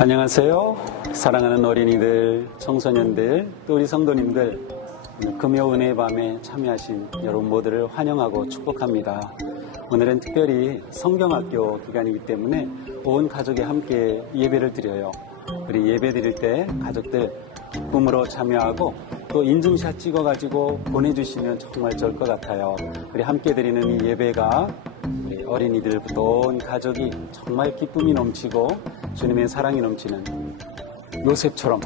안녕하세요. 사랑하는 어린이들, 청소년들, 또 우리 성도님들, 금요 은혜의 밤에 참여하신 여러분 모두를 환영하고 축복합니다. 오늘은 특별히 성경학교 기간이기 때문에 온 가족이 함께 예배를 드려요. 우리 예배 드릴 때 가족들 기쁨으로 참여하고 또 인증샷 찍어가지고 보내주시면 정말 좋을 것 같아요. 우리 함께 드리는 이 예배가 우리 어린이들부터 온 가족이 정말 기쁨이 넘치고 주님의 사랑이 넘치는 요셉처럼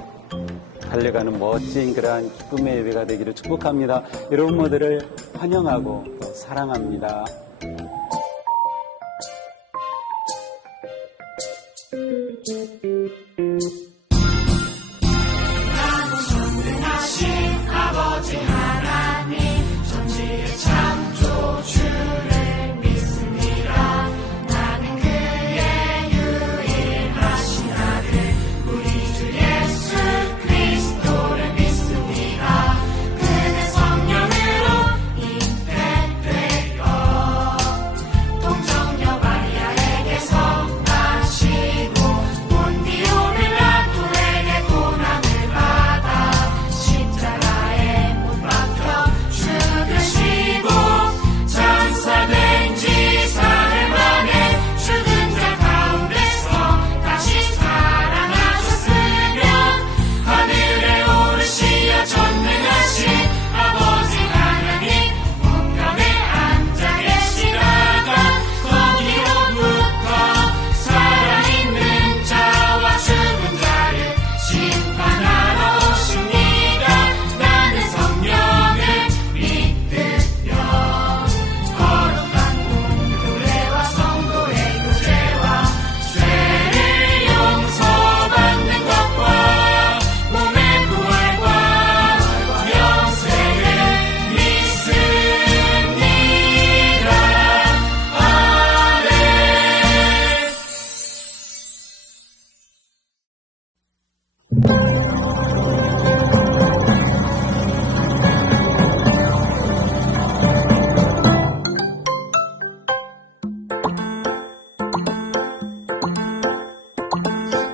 달려가는 멋진 그러한 기쁨의 예배가 되기를 축복합니다. 여러분 모두를 환영하고 또 사랑합니다. 아버지 하나님 천지의 창조 주를 믿습니다. 나는 그의 유일하신 아들 우리 주 예수 그리스도를 믿습니다. 그는 성령으로 잉태되어 동정녀 마리아에게서 나시고 본디오 빌라토에게 고난을 받아 십자가에 못 박혀 죽으시고 장사된 지 사흘 만에 죽은 자 가운데서 다시 살아나셨으면 하늘에 오르시어 전능하신 아버지 하나님 우편에 앉아 계시다가 거기로부터 살아있는 자와 죽은 자를 심판하러 오십니다. 나는 성령을 믿으며 거룩한 공교회와 성도의 교제와 죄를 용서받는 것과 몸의 부활과 영생을 믿습니다. 아멘.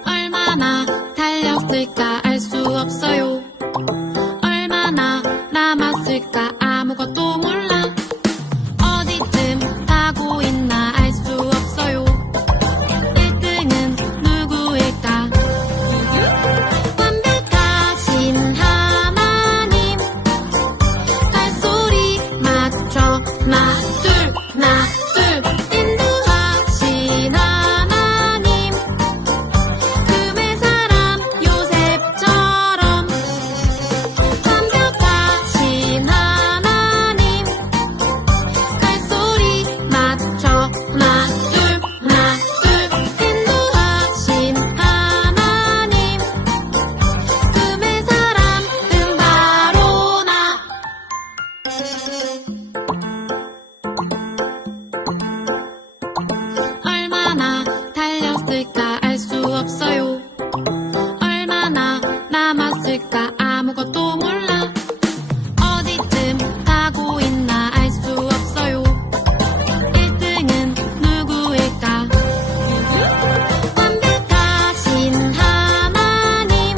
얼마나 달렸을까 알 수 없어요. 얼마나 남았을까 아무것도 몰라. 어디쯤 가고 있나 알 수 없어요. 1등은 누구일까? 완벽하신 하나님 발소리 맞춰 하나 둘 인도하신 하나님 금의 사람 요셉처럼 완벽하신 하나님 발소리 맞춰 하나 둘 인도하신 하나님 금의 사람은 바로 나. 얼마나 달렸을까 알 수 없어요. 얼마나 남았을까 아무것도 몰라. 어디쯤 가고 있나 알 수 없어요. 1등은 누구일까? 완벽하신 하나님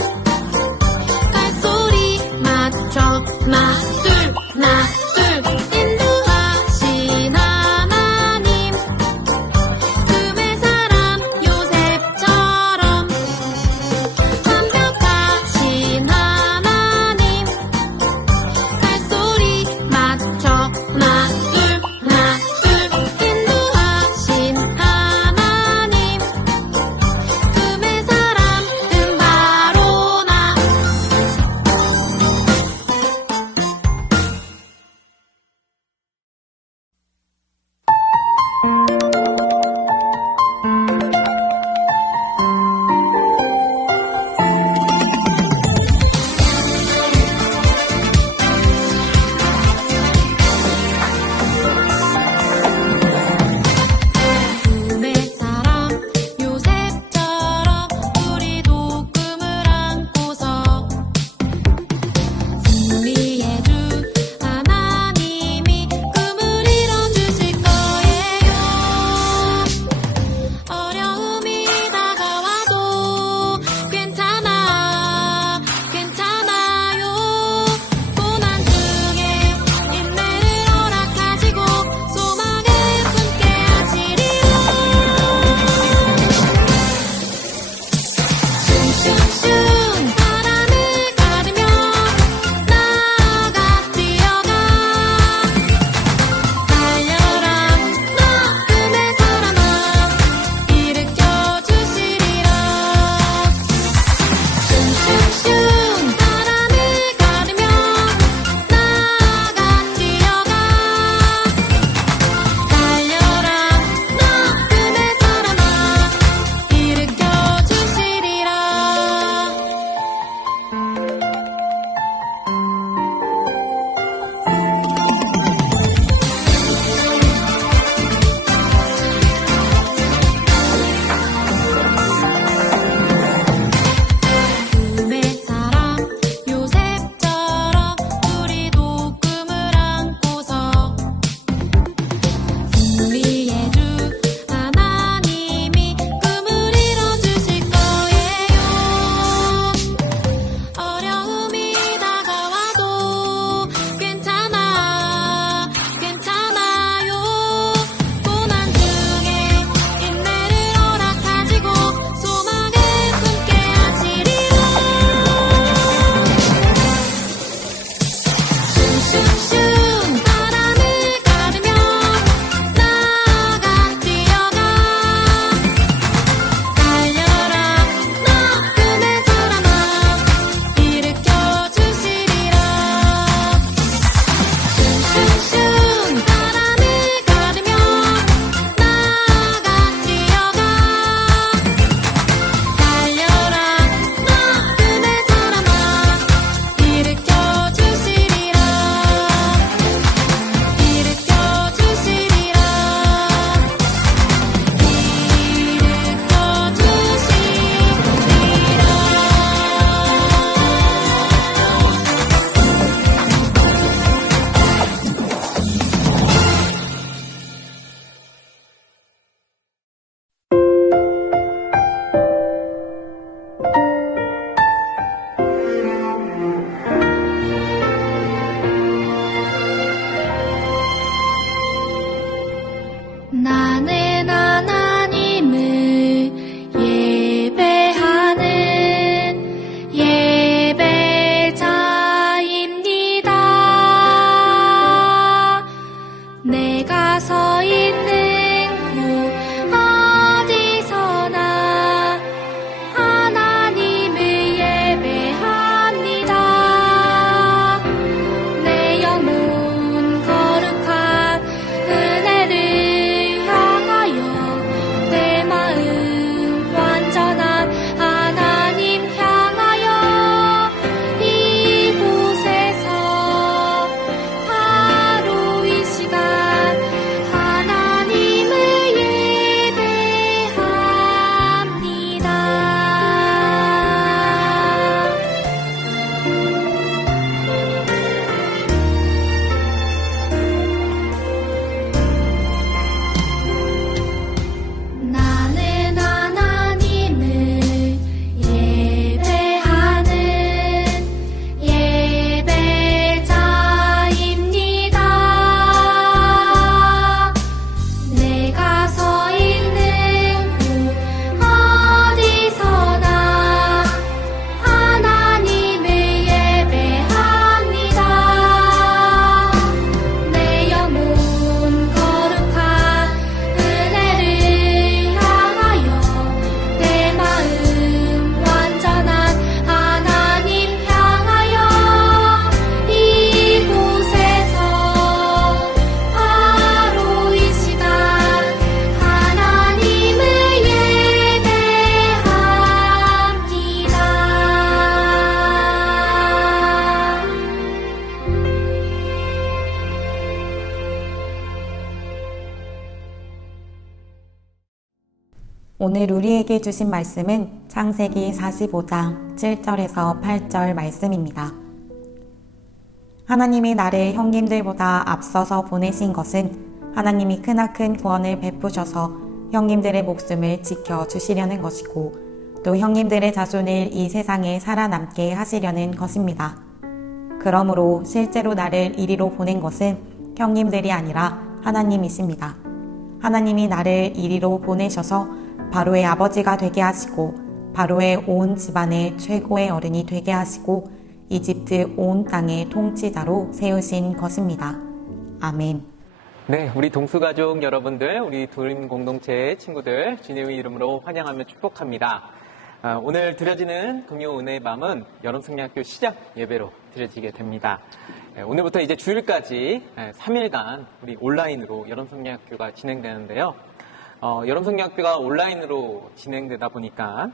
발소리 맞춰 하나 둘 인도하신 하나님 금의 사람 요셉처럼 오늘 우리에게 주신 말씀은 창세기 45장 7절에서 8절 말씀입니다. 하나님이 나를 형님들보다 앞서서 보내신 것은 하나님이 크나큰 구원을 베푸셔서 형님들의 목숨을 지켜주시려는 것이고 또 형님들의 자손을 이 세상에 살아남게 하시려는 것입니다. 그러므로 실제로 나를 이리로 보낸 것은 형님들이 아니라 하나님이십니다. 하나님이 나를 이리로 보내셔서 바로의 아버지가 되게 하시고 바로의 온 집안의 최고의 어른이 되게 하시고 이집트 온 땅의 통치자로 세우신 것입니다. 아멘. 네, 우리 동수가족 여러분들, 우리 도림 공동체 친구들 주님의 이름으로 환영하며 축복합니다. 오늘 드려지는 금요 은혜의 밤은 여름성령학교 시작 예배로 드려지게 됩니다. 오늘부터 이제 주일까지 3일간 우리 온라인으로 여름성령학교가 진행되는데요. 여름성령학교가 온라인으로 진행되다 보니까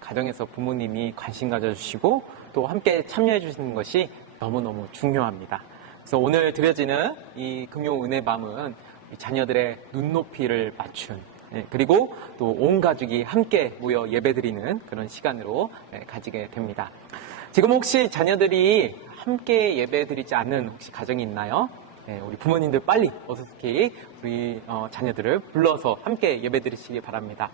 가정에서 부모님이 관심 가져주시고 또 함께 참여해 주시는 것이 너무너무 중요합니다. 그래서 오늘 드려지는 이 금요 은혜 밤은 자녀들의 눈높이를 맞춘 그리고 또 온 가족이 함께 모여 예배드리는 그런 시간으로 가지게 됩니다. 지금 혹시 자녀들이 함께 예배드리지 않는 혹시 가정이 있나요? 우리 부모님들 빨리 어서히 우리 자녀들을 불러서 함께 예배드리시기 바랍니다.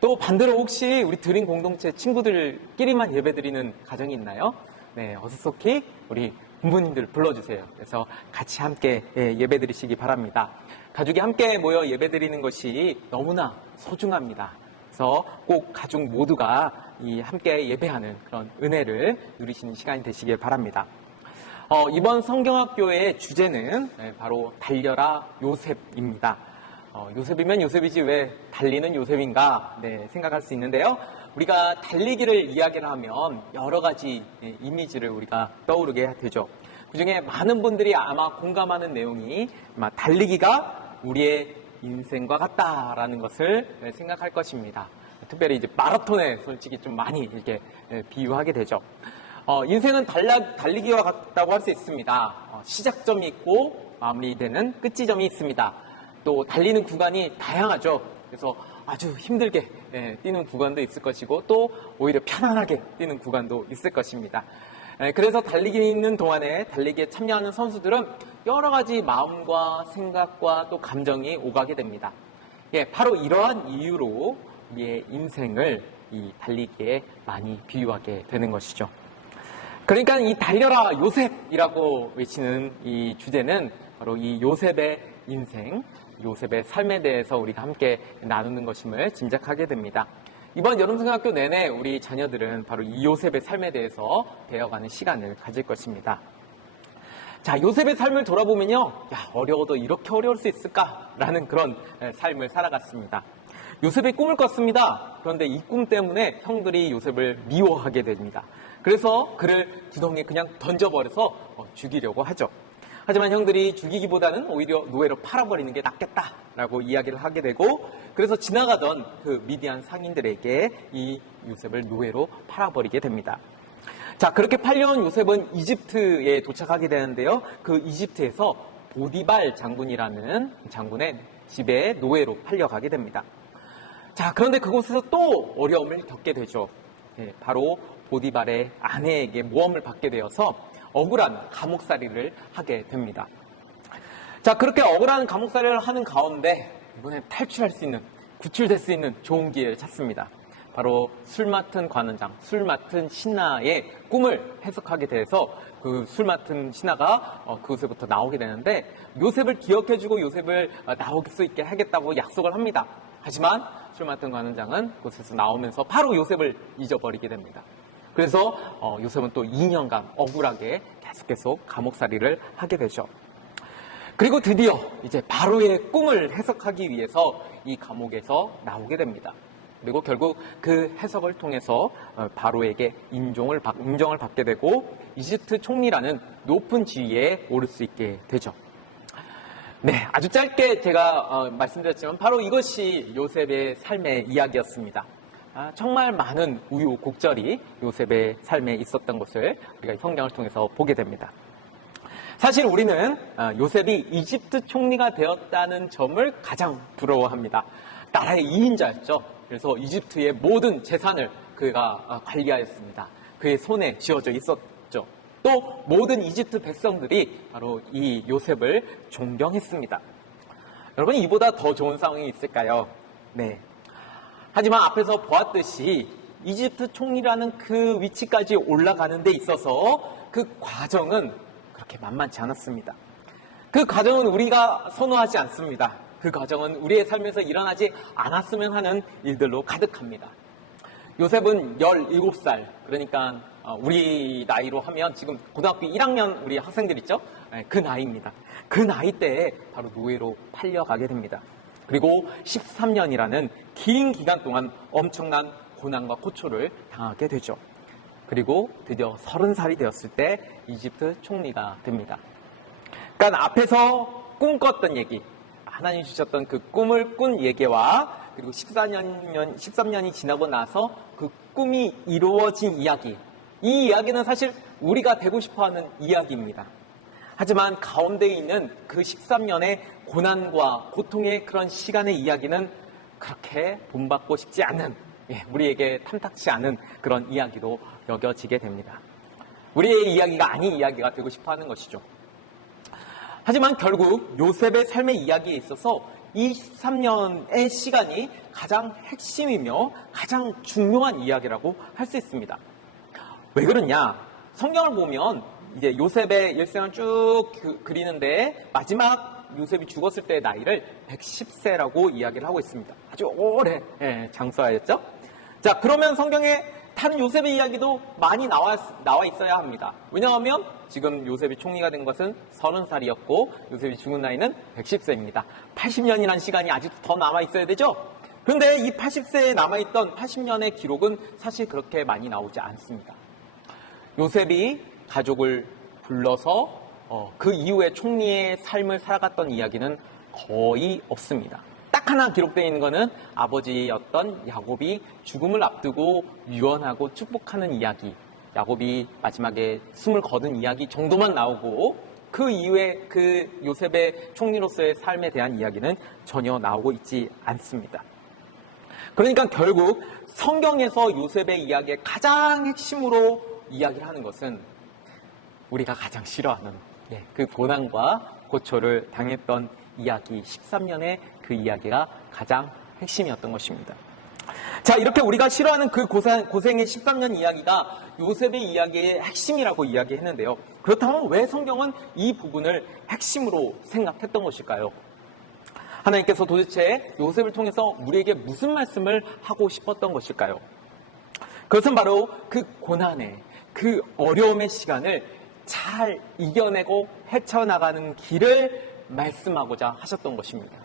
또 반대로 혹시 우리 드림 공동체 친구들끼리만 예배드리는 가정이 있나요? 네, 어서히 우리 부모님들 불러주세요. 그래서 같이 함께 예배드리시기 바랍니다. 가족이 함께 모여 예배드리는 것이 너무나 소중합니다. 그래서 꼭 가족 모두가 이 함께 예배하는 그런 은혜를 누리시는 시간이 되시길 바랍니다. 이번 성경학교의 주제는 바로 달려라 요셉입니다. 요셉이면 요셉이지 왜 달리는 요셉인가 생각할 수 있는데요. 우리가 달리기를 이야기를 하면 여러 가지 이미지를 우리가 떠오르게 되죠. 그중에 많은 분들이 아마 공감하는 내용이 아마 달리기가 우리의 인생과 같다라는 것을 생각할 것입니다. 특별히 이제 마라톤에 솔직히 좀 많이 이렇게 비유하게 되죠. 인생은 달리기와 같다고 할 수 있습니다. 시작점이 있고 마무리되는 끝지점이 있습니다. 또 달리는 구간이 다양하죠. 그래서 아주 힘들게 뛰는 구간도 있을 것이고 또 오히려 편안하게 뛰는 구간도 있을 것입니다. 그래서 달리기 있는 동안에 달리기에 참여하는 선수들은 여러 가지 마음과 생각과 또 감정이 오가게 됩니다. 바로 이러한 이유로 우리의 인생을 이 달리기에 많이 비유하게 되는 것이죠. 그러니까 이 달려라 요셉이라고 외치는 이 주제는 바로 이 요셉의 인생, 요셉의 삶에 대해서 우리가 함께 나누는 것임을 짐작하게 됩니다. 이번 여름성경학교 내내 우리 자녀들은 바로 이 요셉의 삶에 대해서 배워가는 시간을 가질 것입니다. 자, 요셉의 삶을 돌아보면요, 어려워도 이렇게 어려울 수 있을까라는 그런 삶을 살아갔습니다. 요셉이 꿈을 꿨습니다. 그런데 이 꿈 때문에 형들이 요셉을 미워하게 됩니다. 그래서 그를 구덩이에 그냥 던져버려서 죽이려고 하죠. 하지만 형들이 죽이기보다는 오히려 노예로 팔아버리는 게 낫겠다라고 이야기를 하게 되고, 그래서 지나가던 그 미디안 상인들에게 이 요셉을 노예로 팔아버리게 됩니다. 자, 그렇게 팔려온 요셉은 이집트에 도착하게 되는데요. 그 이집트에서 보디발 장군이라는 장군의 집에 노예로 팔려가게 됩니다. 자, 그런데 그곳에서 또 어려움을 겪게 되죠. 바로 보디발의 아내에게 모함을 받게 되어서 억울한 감옥살이를 하게 됩니다. 자, 그렇게 억울한 감옥살이를 하는 가운데 이번에 탈출할 수 있는, 구출될 수 있는 좋은 기회를 찾습니다. 바로 술 맡은 관원장, 술 맡은 신하의 꿈을 해석하게 돼서 그 술 맡은 신하가 그곳에부터 나오게 되는데, 요셉을 기억해주고 요셉을 나올 수 있게 하겠다고 약속을 합니다. 하지만 술 맡은 관원장은 그곳에서 나오면서 바로 요셉을 잊어버리게 됩니다. 그래서 요셉은 또 2년간 억울하게 계속 감옥살이를 하게 되죠. 그리고 드디어 이제 바로의 꿈을 해석하기 위해서 이 감옥에서 나오게 됩니다. 그리고 결국 그 해석을 통해서 바로에게 인정을 받게 되고 이집트 총리라는 높은 지위에 오를 수 있게 되죠. 네, 아주 짧게 제가 말씀드렸지만 바로 이것이 요셉의 삶의 이야기였습니다. 정말 많은 우유곡절이 요셉의 삶에 있었던 것을 우리가 성경을 통해서 보게 됩니다. 사실 우리는 요셉이 이집트 총리가 되었다는 점을 가장 부러워합니다. 나라의 2인자였죠. 그래서 이집트의 모든 재산을 그가 관리하였습니다. 그의 손에 쥐어져 있었죠. 또 모든 이집트 백성들이 바로 이 요셉을 존경했습니다. 여러분, 이보다 더 좋은 상황이 있을까요? 네. 하지만 앞에서 보았듯이 이집트 총리라는 그 위치까지 올라가는 데 있어서 그 과정은 그렇게 만만치 않았습니다. 그 과정은 우리가 선호하지 않습니다. 그 과정은 우리의 삶에서 일어나지 않았으면 하는 일들로 가득합니다. 요셉은 17살, 그러니까 우리 나이로 하면 지금 고등학교 1학년 우리 학생들 있죠? 그 나이입니다. 그 나이 때에 바로 노예로 팔려가게 됩니다. 그리고 13년이라는 긴 기간 동안 엄청난 고난과 고초를 당하게 되죠. 그리고 드디어 30살이 되었을 때 이집트 총리가 됩니다. 그러니까 앞에서 꿈꿨던 얘기, 하나님 주셨던 그 꿈을 꾼 얘기와 그리고 13년이 지나고 나서 그 꿈이 이루어진 이야기, 이 이야기는 사실 우리가 되고 싶어하는 이야기입니다. 하지만 가운데에 있는 그 13년의 고난과 고통의 그런 시간의 이야기는 그렇게 본받고 싶지 않은, 우리에게 탐탁치 않은 그런 이야기로 여겨지게 됩니다. 우리의 이야기가 아닌 이야기가 되고 싶어하는 것이죠. 하지만 결국 요셉의 삶의 이야기에 있어서 이 13년의 시간이 가장 핵심이며 가장 중요한 이야기라고 할 수 있습니다. 왜 그러냐? 성경을 보면 이제 요셉의 일생을 쭉 그리는데 마지막 요셉이 죽었을 때의 나이를 110세라고 이야기를 하고 있습니다. 아주 오래 장수하였죠? 자, 그러면 성경에 다른 요셉의 이야기도 많이 나와 있어야 합니다. 왜냐하면 지금 요셉이 총리가 된 것은 30살이었고 요셉이 죽은 나이는 110세입니다. 80년이라는 시간이 아직도 더 남아 있어야 되죠? 그런데 이 80세에 남아있던 80년의 기록은 사실 그렇게 많이 나오지 않습니다. 요셉이 가족을 불러서 그 이후에 총리의 삶을 살아갔던 이야기는 거의 없습니다. 딱 하나 기록되어 있는 것은 아버지였던 야곱이 죽음을 앞두고 유언하고 축복하는 이야기, 야곱이 마지막에 숨을 거둔 이야기 정도만 나오고 그 이후에 그 요셉의 총리로서의 삶에 대한 이야기는 전혀 나오고 있지 않습니다. 그러니까 결국 성경에서 요셉의 이야기의 가장 핵심으로 이야기를 하는 것은 우리가 가장 싫어하는 그 고난과 고초를 당했던 이야기, 13년의 그 이야기가 가장 핵심이었던 것입니다. 자, 이렇게 우리가 싫어하는 그 고생의 13년 이야기가 요셉의 이야기의 핵심이라고 이야기했는데요. 그렇다면 왜 성경은 이 부분을 핵심으로 생각했던 것일까요? 하나님께서 도대체 요셉을 통해서 우리에게 무슨 말씀을 하고 싶었던 것일까요? 그것은 바로 그 고난의, 그 어려움의 시간을 잘 이겨내고 헤쳐나가는 길을 말씀하고자 하셨던 것입니다.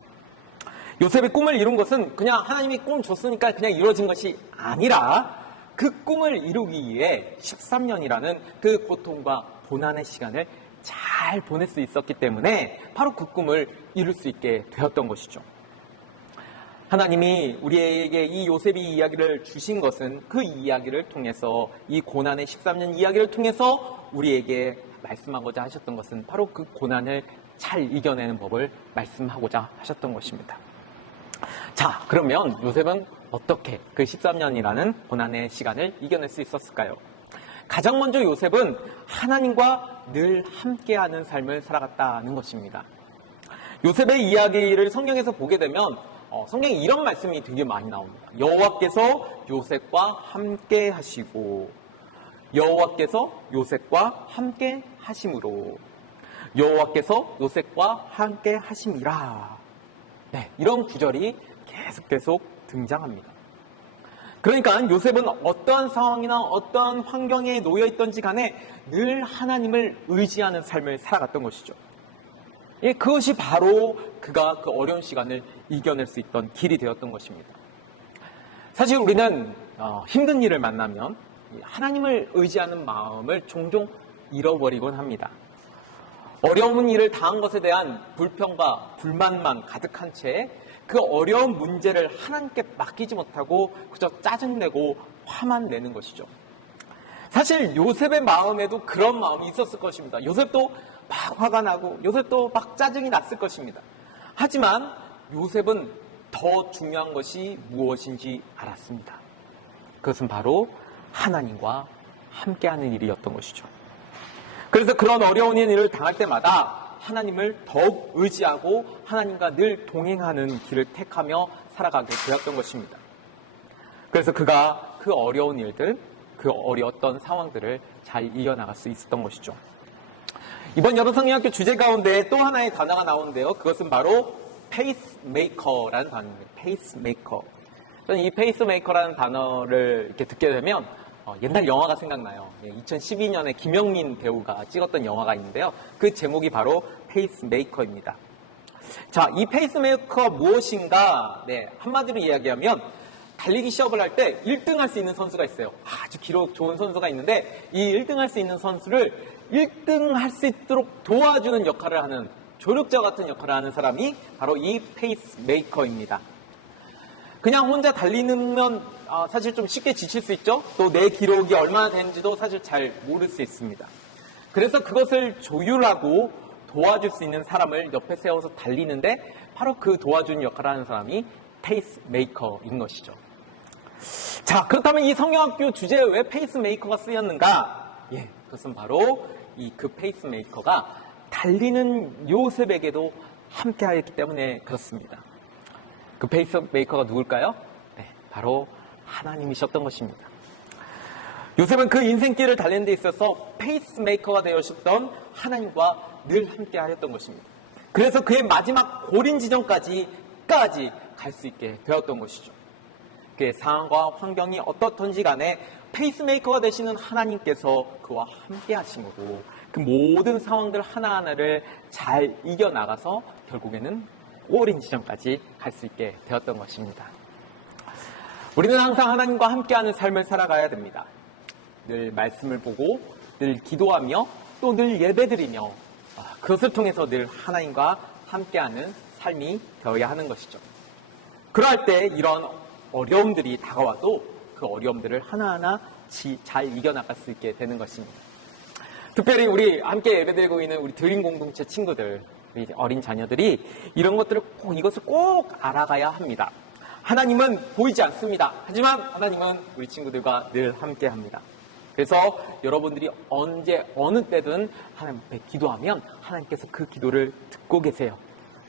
요셉의 꿈을 이룬 것은 그냥 하나님이 꿈 줬으니까 그냥 이루어진 것이 아니라 그 꿈을 이루기 위해 13년이라는 그 고통과 고난의 시간을 잘 보낼 수 있었기 때문에 바로 그 꿈을 이룰 수 있게 되었던 것이죠. 하나님이 우리에게 이 요셉의 이야기를 주신 것은 그 이야기를 통해서, 이 고난의 13년 이야기를 통해서 우리에게 말씀하고자 하셨던 것은 바로 그 고난을 잘 이겨내는 법을 말씀하고자 하셨던 것입니다. 자, 그러면 요셉은 어떻게 그 13년이라는 고난의 시간을 이겨낼 수 있었을까요? 가장 먼저 요셉은 하나님과 늘 함께하는 삶을 살아갔다는 것입니다. 요셉의 이야기를 성경에서 보게 되면 성경에 이런 말씀이 되게 많이 나옵니다. 여호와께서 요셉과 함께 하시고, 여호와께서 요셉과 함께 하심으로, 여호와께서 요셉과 함께 하심이라. 이런 구절이 계속 등장합니다. 그러니까 요셉은 어떠한 상황이나 어떠한 환경에 놓여 있던지 간에 늘 하나님을 의지하는 삶을 살아갔던 것이죠. 그것이 바로 그가 그 어려운 시간을 이겨낼 수 있던 길이 되었던 것입니다. 사실 우리는 힘든 일을 만나면 하나님을 의지하는 마음을 종종 잃어버리곤 합니다. 어려운 일을 당한 것에 대한 불평과 불만만 가득한 채 그 어려운 문제를 하나님께 맡기지 못하고 그저 짜증내고 화만 내는 것이죠. 사실 요셉의 마음에도 그런 마음이 있었을 것입니다. 요셉도 막 화가 나고 요셉도 막 짜증이 났을 것입니다. 하지만 요셉은 더 중요한 것이 무엇인지 알았습니다. 그것은 바로 하나님과 함께하는 일이었던 것이죠. 그래서 그런 어려운 일을 당할 때마다 하나님을 더욱 의지하고 하나님과 늘 동행하는 길을 택하며 살아가게 되었던 것입니다. 그래서 그가 그 어려운 일들, 그 어려웠던 상황들을 잘 이겨나갈 수 있었던 것이죠. 이번 여름성경학교 주제 가운데 또 하나의 단어가 나오는데요. 그것은 바로 페이스메이커라는 단어입니다. 페이스메이커. 저는 이 페이스메이커라는 단어를 이렇게 듣게 되면 옛날 영화가 생각나요. 2012년에 김영민 배우가 찍었던 영화가 있는데요. 그 제목이 바로 페이스메이커입니다. 자, 이 페이스메이커 무엇인가? 네, 한마디로 이야기하면 달리기 시합을 할 때 1등 할 수 있는 선수가 있어요. 아주 기록 좋은 선수가 있는데 이 1등 할 수 있는 선수를 1등 할 수 있도록 도와주는 역할을 하는 조력자 같은 역할을 하는 사람이 바로 이 페이스메이커입니다. 그냥 혼자 달리면 사실 좀 쉽게 지칠 수 있죠. 또 내 기록이 얼마나 되는지도 사실 잘 모를 수 있습니다. 그래서 그것을 조율하고 도와줄 수 있는 사람을 옆에 세워서 달리는데 바로 그 도와주는 역할을 하는 사람이 페이스메이커인 것이죠. 자, 그렇다면 이 성경학교 주제에 왜 페이스메이커가 쓰였는가? 예, 그것은 바로 그 페이스메이커가 달리는 요셉에게도 함께하였기 때문에 그렇습니다. 그 페이스메이커가 누굴까요? 네, 바로 하나님이셨던 것입니다. 요셉은 그 인생길을 달리는 데 있어서 페이스메이커가 되어주셨던 하나님과 늘 함께하였던 것입니다. 그래서 그의 마지막 고린 지점까지 갈 수 있게 되었던 것이죠. 그의 상황과 환경이 어떻든지 간에 페이스메이커가 되시는 하나님께서 그와 함께 하심으로 그 모든 상황들 하나하나를 잘 이겨나가서 결국에는 오랜 지점까지 갈 수 있게 되었던 것입니다. 우리는 항상 하나님과 함께하는 삶을 살아가야 됩니다. 늘 말씀을 보고 늘 기도하며 또 늘 예배드리며 그것을 통해서 늘 하나님과 함께하는 삶이 되어야 하는 것이죠. 그럴 때 이런 어려움들이 다가와도 그 어려움들을 하나하나 잘 이겨나갈 수 있게 되는 것입니다. 특별히 우리 함께 예배드리고 있는 우리 드림 공동체 친구들, 우리 어린 자녀들이 이것을 꼭 알아가야 합니다. 하나님은 보이지 않습니다. 하지만 하나님은 우리 친구들과 늘 함께 합니다. 그래서 여러분들이 언제 어느 때든 하나님 앞에 기도하면 하나님께서 그 기도를 듣고 계세요.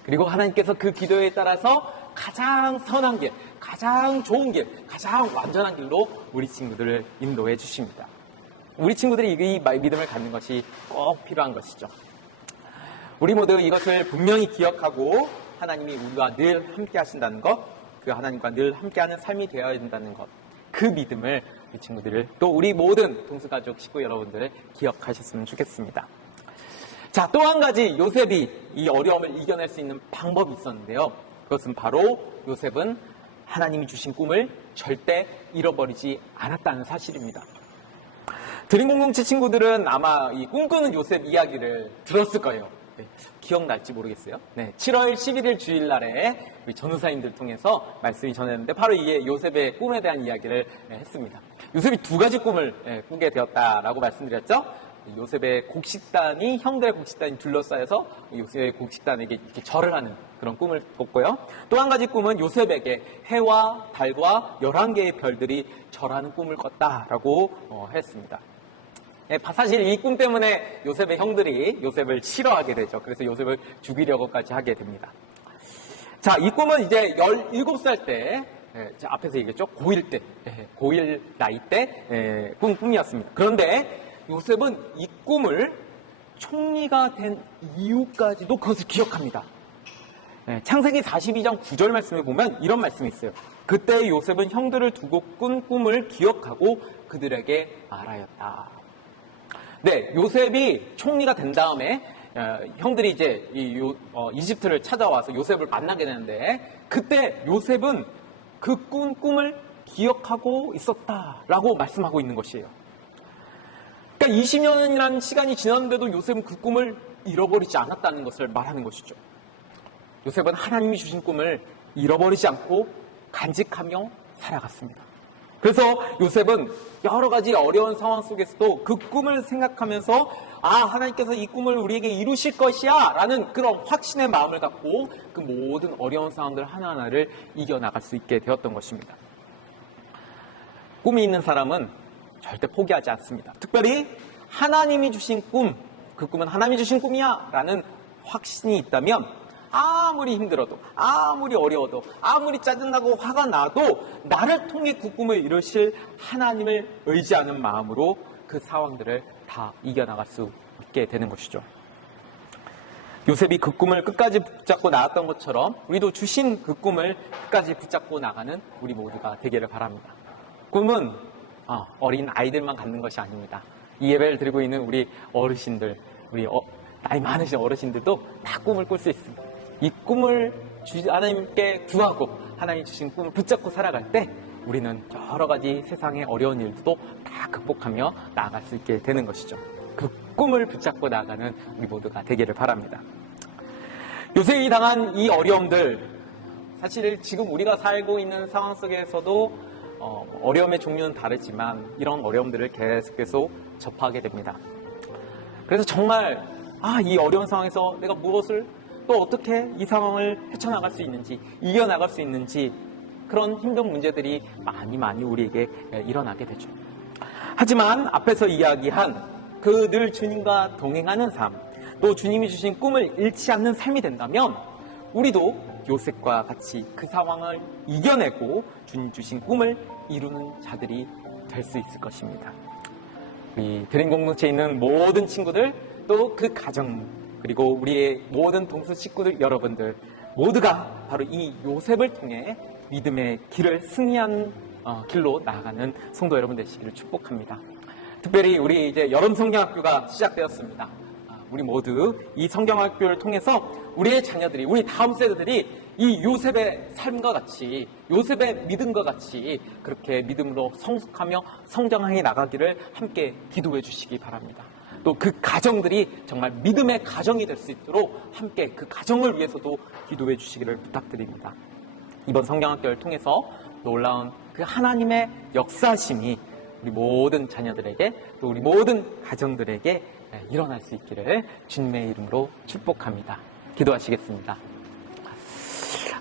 그리고 하나님께서 그 기도에 따라서 가장 선한 길, 가장 좋은 길, 가장 완전한 길로 우리 친구들을 인도해 주십니다. 우리 친구들이 이 믿음을 갖는 것이 꼭 필요한 것이죠. 우리 모두 이것을 분명히 기억하고 하나님이 우리와 늘 함께 하신다는 것, 그 하나님과 늘 함께하는 삶이 되어야 된다는 것, 그 믿음을 우리 친구들을 또 우리 모든 동수가족 식구 여러분들을 기억하셨으면 좋겠습니다. 자, 또 한 가지 요셉이 이 어려움을 이겨낼 수 있는 방법이 있었는데요. 그것은 바로 요셉은 하나님이 주신 꿈을 절대 잃어버리지 않았다는 사실입니다. 드림 공동체 친구들은 아마 이 꿈꾸는 요셉 이야기를 들었을 거예요. 네, 기억날지 모르겠어요. 네, 7월 11일 주일날에 우리 전우사님들 통해서 말씀이 전했는데 바로 이게 요셉의 꿈에 대한 이야기를 했습니다. 요셉이 두 가지 꿈을 꾸게 되었다라고 말씀드렸죠. 요셉의 곡식단이 형들의 곡식단이 둘러싸여서 요셉의 곡식단에게 이렇게 절을 하는 그런 꿈을 꿨고요. 또 한 가지 꿈은 요셉에게 해와 달과 11개의 별들이 절하는 꿈을 꿨다라고 했습니다. 사실 이 꿈 때문에 요셉의 형들이 요셉을 싫어하게 되죠. 그래서 요셉을 죽이려고까지 하게 됩니다. 자, 이 꿈은 이제 17살 때, 앞에서 얘기했죠. 고1 나이 때 꿈이었습니다. 그런데 요셉은 이 꿈을 총리가 된 이후까지도 그것을 기억합니다. 창세기 42장 9절 말씀에 보면 이런 말씀이 있어요. 그때 요셉은 형들을 두고 꾼 꿈을 기억하고 그들에게 말하였다. 네, 요셉이 총리가 된 다음에 형들이 이제 이집트를 찾아와서 요셉을 만나게 되는데 그때 요셉은 그 꾼 꿈을 기억하고 있었다라고 말씀하고 있는 것이에요. 그러니까 20년이라는 시간이 지났는데도 요셉은 그 꿈을 잃어버리지 않았다는 것을 말하는 것이죠. 요셉은 하나님이 주신 꿈을 잃어버리지 않고 간직하며 살아갔습니다. 그래서 요셉은 여러 가지 어려운 상황 속에서도 그 꿈을 생각하면서 하나님께서 이 꿈을 우리에게 이루실 것이야 라는 그런 확신의 마음을 갖고 그 모든 어려운 상황들 하나하나를 이겨나갈 수 있게 되었던 것입니다. 꿈이 있는 사람은 절대 포기하지 않습니다. 특별히 하나님이 주신 꿈, 그 꿈은 하나님이 주신 꿈이야 라는 확신이 있다면 아무리 힘들어도, 아무리 어려워도, 아무리 짜증나고 화가 나도 나를 통해 그 꿈을 이루실 하나님을 의지하는 마음으로 그 상황들을 다 이겨나갈 수 있게 되는 것이죠. 요셉이 그 꿈을 끝까지 붙잡고 나갔던 것처럼 우리도 주신 그 꿈을 끝까지 붙잡고 나가는 우리 모두가 되기를 바랍니다. 꿈은 어린 아이들만 갖는 것이 아닙니다. 이 예배를 드리고 있는 우리 어르신들, 우리 나이 많으신 어르신들도 다 꿈을 꿀 수 있습니다. 이 꿈을 하나님께 구하고 하나님 주신 꿈을 붙잡고 살아갈 때 우리는 여러 가지 세상의 어려운 일도 다 극복하며 나아갈 수 있게 되는 것이죠. 그 꿈을 붙잡고 나아가는 우리 모두가 되기를 바랍니다. 요셉이 당한 이 어려움들, 사실 지금 우리가 살고 있는 상황 속에서도 어려움의 종류는 다르지만 이런 어려움들을 계속 접하게 됩니다. 그래서 정말 이 어려운 상황에서 내가 무엇을 또 어떻게 이 상황을 헤쳐나갈 수 있는지, 이겨나갈 수 있는지 그런 힘든 문제들이 많이 우리에게 일어나게 되죠. 하지만 앞에서 이야기한 그 늘 주님과 동행하는 삶, 또 주님이 주신 꿈을 잃지 않는 삶이 된다면 우리도 요셉과 같이 그 상황을 이겨내고 주님 주신 꿈을 이루는 자들이 될 수 있을 것입니다. 우리 드림 공동체에 있는 모든 친구들, 또 그 가정, 그리고 우리의 모든 동수 식구들 여러분들 모두가 바로 이 요셉을 통해 믿음의 길을 승리한 길로 나아가는 성도 여러분 되시기를 축복합니다. 특별히 우리 이제 여름 성경학교가 시작되었습니다. 우리 모두 이 성경학교를 통해서 우리의 자녀들이, 우리 다음 세대들이 이 요셉의 삶과 같이, 요셉의 믿음과 같이 그렇게 믿음으로 성숙하며 성장해 나가기를 함께 기도해 주시기 바랍니다. 또 그 가정들이 정말 믿음의 가정이 될 수 있도록 함께 그 가정을 위해서도 기도해 주시기를 부탁드립니다. 이번 성경학교를 통해서 놀라운 그 하나님의 역사심이 우리 모든 자녀들에게, 또 우리 모든 가정들에게 일어날 수 있기를 주님의 이름으로 축복합니다. 기도하시겠습니다.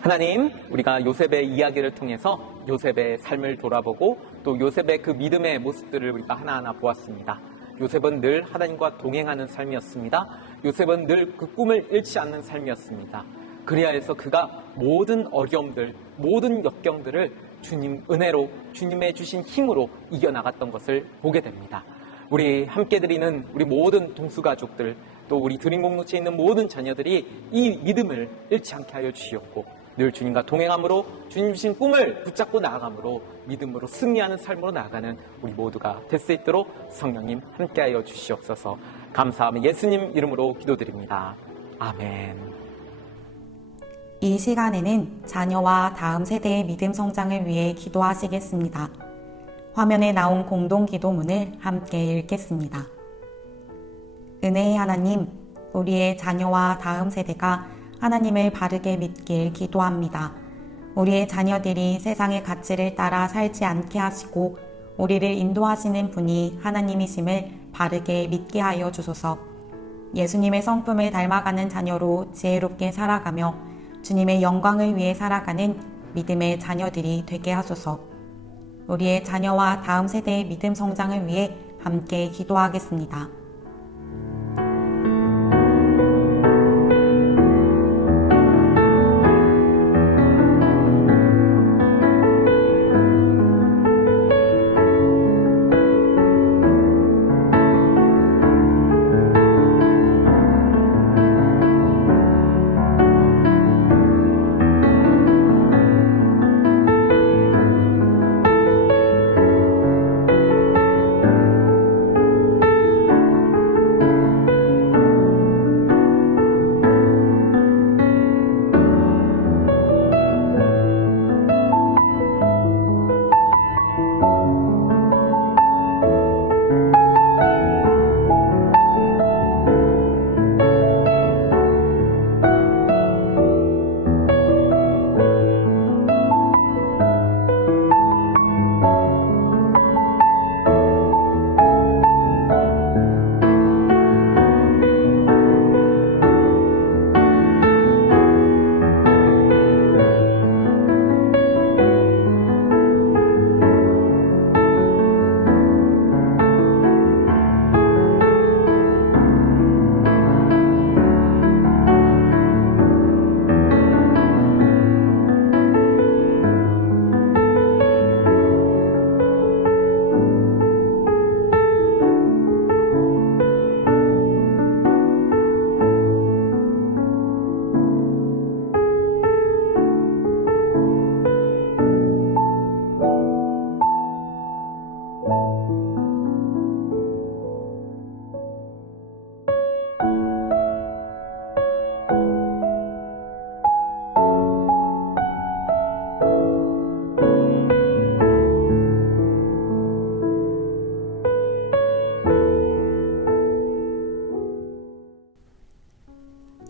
하나님, 우리가 요셉의 이야기를 통해서 요셉의 삶을 돌아보고 또 요셉의 그 믿음의 모습들을 우리가 하나하나 보았습니다. 요셉은 늘 하나님과 동행하는 삶이었습니다. 요셉은 늘 그 꿈을 잃지 않는 삶이었습니다. 그래야 해서 그가 모든 어려움들, 모든 역경들을 주님 은혜로, 주님의 주신 힘으로 이겨나갔던 것을 보게 됩니다. 우리 함께 드리는 우리 모든 동수가족들, 또 우리 드림 공동체에 있는 모든 자녀들이 이 믿음을 잃지 않게 하여 주시옵고 늘 주님과 동행함으로 주님 주신 꿈을 붙잡고 나아감으로 믿음으로 승리하는 삶으로 나아가는 우리 모두가 될 수 있도록 성령님 함께하여 주시옵소서. 감사하며 예수님 이름으로 기도드립니다. 아멘. 이 시간에는 자녀와 다음 세대의 믿음 성장을 위해 기도하시겠습니다. 화면에 나온 공동 기도문을 함께 읽겠습니다. 은혜의 하나님, 우리의 자녀와 다음 세대가 하나님을 바르게 믿길 기도합니다. 우리의 자녀들이 세상의 가치를 따라 살지 않게 하시고 우리를 인도하시는 분이 하나님이심을 바르게 믿게 하여 주소서. 예수님의 성품을 닮아가는 자녀로 지혜롭게 살아가며 주님의 영광을 위해 살아가는 믿음의 자녀들이 되게 하소서. 우리의 자녀와 다음 세대의 믿음 성장을 위해 함께 기도하겠습니다.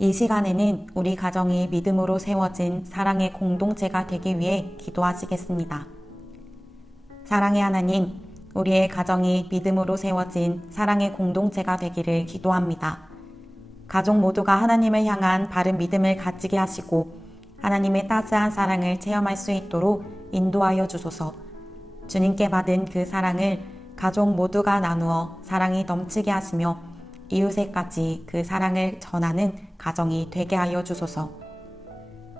이 시간에는 우리 가정이 믿음으로 세워진 사랑의 공동체가 되기 위해 기도하시겠습니다. 사랑의 하나님, 우리의 가정이 믿음으로 세워진 사랑의 공동체가 되기를 기도합니다. 가족 모두가 하나님을 향한 바른 믿음을 가지게 하시고 하나님의 따스한 사랑을 체험할 수 있도록 인도하여 주소서. 주님께 받은 그 사랑을 가족 모두가 나누어 사랑이 넘치게 하시며 이웃에까지 그 사랑을 전하는 가정이 되게 하여 주소서.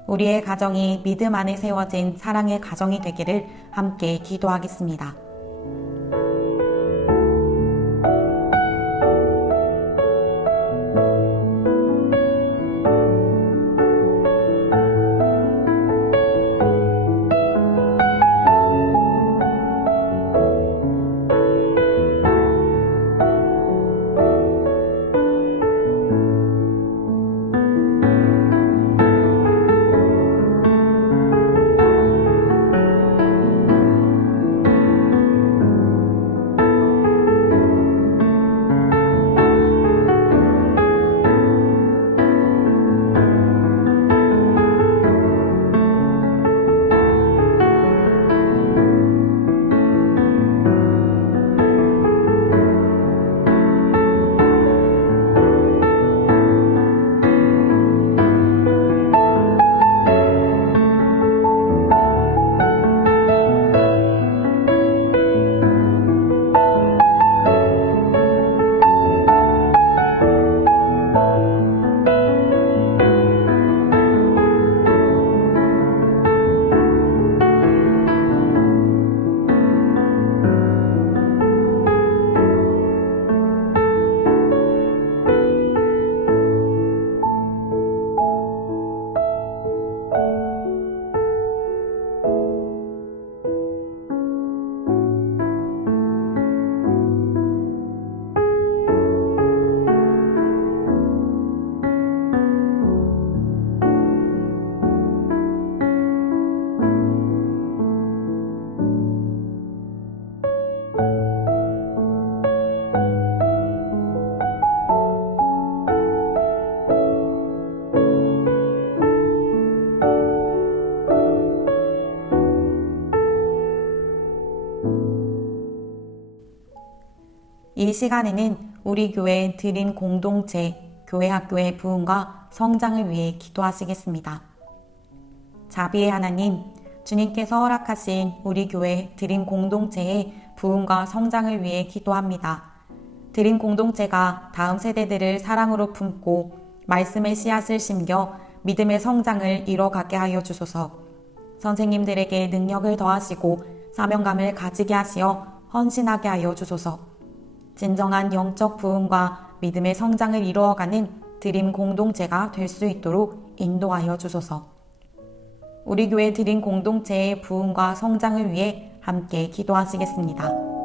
우리의 가정이 믿음 안에 세워진 사랑의 가정이 되기를 함께 기도하겠습니다. 이 시간에는 우리 교회 드림 공동체, 교회 학교의 부흥과 성장을 위해 기도하시겠습니다. 자비의 하나님, 주님께서 허락하신 우리 교회 드림 공동체의 부흥과 성장을 위해 기도합니다. 드림 공동체가 다음 세대들을 사랑으로 품고 말씀의 씨앗을 심겨 믿음의 성장을 이뤄가게 하여 주소서. 선생님들에게 능력을 더하시고 사명감을 가지게 하시어 헌신하게 하여 주소서. 진정한 영적 부흥과 믿음의 성장을 이루어가는 드림 공동체가 될 수 있도록 인도하여 주소서. 우리 교회 드림 공동체의 부흥과 성장을 위해 함께 기도하시겠습니다.